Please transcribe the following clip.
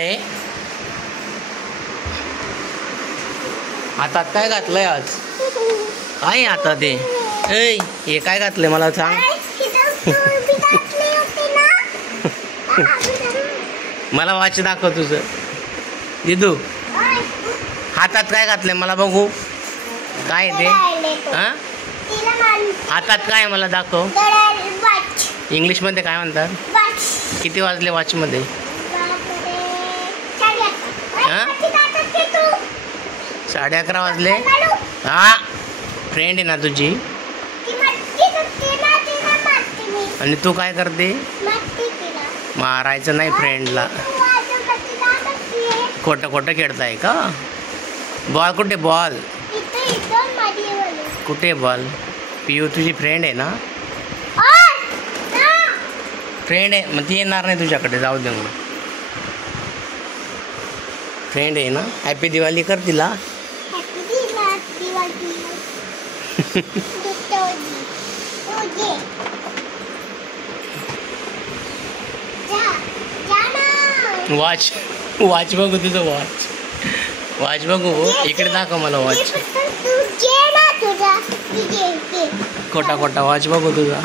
आहे? हातात काय घातलंय आज? काय आता ते ऐ हे काय घातलंय मला सांग. मला वाच दाखव तुझं. दिदू हातात काय घातलंय मला बघू. काय ते हा हातात काय मला दाखव. इंग्लिश मध्ये काय म्हणतात? किती वाजले वॉच मध्ये? 11:30 वाजले. हा फ्रेंड आहे ना तुझी. आणि तू काय करते? मारायचं नाही फ्रेंडला. खोटं खोटं खेळताय का? बॉल कुठे? बॉल कुठे? बॉल पियू तुझी फ्रेंड आहे ना? फ्रेंड आहे मग ती येणार नाही तुझ्याकडे. जाऊ दे मग. फ्रेंड आहे ना. हॅपी दिवाळी कर तिला. वॉच वॉच बघू तुझं. वॉच बघू. इकडे दाखव मला वॉच. खोटा खोटा वॉच बघू तुझा.